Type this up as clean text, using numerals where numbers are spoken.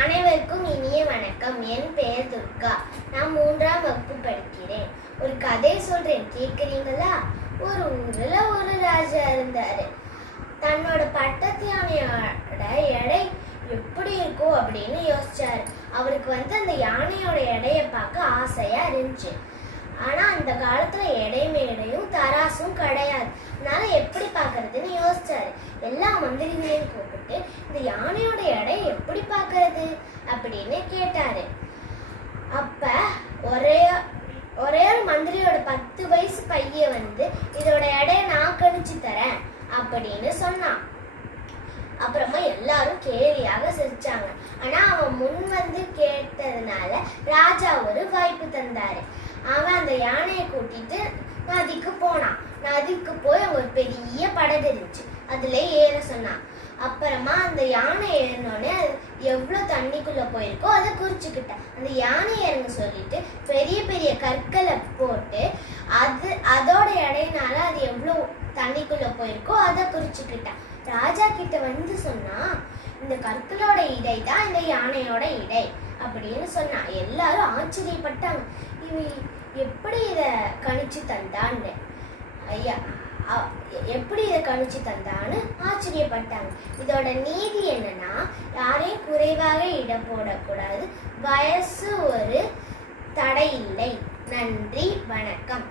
அனைவருக்கும் இனிய வணக்கம். என் பெயர் துர்கா. நான் 3ஆம் வகுப்பு படிக்கிறேன். ஒரு கதை சொல்றேன், கேட்குறீங்களா? ஒரு ஊர்ல ஒரு ராஜா இருந்தாரு. தன்னோட பட்டத்து யானையோட எடை எப்படி இருக்கும் அப்படின்னு யோசிச்சாரு. அவருக்கு அந்த யானையோட எடையை பார்க்க ஆசையா இருந்துச்சு. ஆனா அந்த காலத்துல எடை மேடையும் தராசும் கிடையாது. அதனால எப்படி பாக்குறதுன்னு யோசிச்சாரு. எல்லா மந்திரிகளையும் கூப்பிட்டு இந்த யானையோட எடை எப்படி பாக்குறது அப்படின்னு கேட்டாரு. அப்ப ஒரே ஒரு மந்திரியோட 10 வயசு பையன் இதோட எடையை நான் கணிச்சு தரேன் அப்படின்னு சொன்னான். அப்புறமா எல்லாரும் கேலியாக சிரிச்சாங்க. ஆனா அவன் முன் கேட்டதுனால ராஜா ஒரு வாய்ப்பு தந்தாரு. அவன் அந்த யானையை கூட்டிட்டு நதிக்கு போனான். நதிக்கு போய் அங்க ஒரு பெரிய படகு இருந்துச்சு, அதுல ஏற சொன்னான். அப்புறமா அந்த யானை ஏறினோடனே எவ்வளவு தண்ணிக்குள்ள போயிருக்கோ அதை குறிச்சுக்கிட்டேன். அந்த யானை இறங்க சொல்லிட்டு பெரிய பெரிய கற்களை போட்டு அதோட எடையினால அது எவ்வளவு தண்ணிக்குள்ள போயிருக்கோ அதை குறிச்சுக்கிட்டான். ராஜா கிட்ட சொன்னா, இந்த கற்களோட இடை தான் இந்த யானையோட இடை அப்படின்னு சொன்னா. எல்லாரும் ஆச்சரியப்பட்டாங்க. இவன் எப்படி இத கணிச்சு தந்தான்னு எப்படி இதை கணிச்சு தந்தான்னு ஆச்சரியப்பட்டாங்க. இதோட நீதி என்னன்னா, யாரையும் குறைவாக இடம் போடக்கூடாது, வயசு ஒரு தடை இல்லை. நன்றி, வணக்கம்.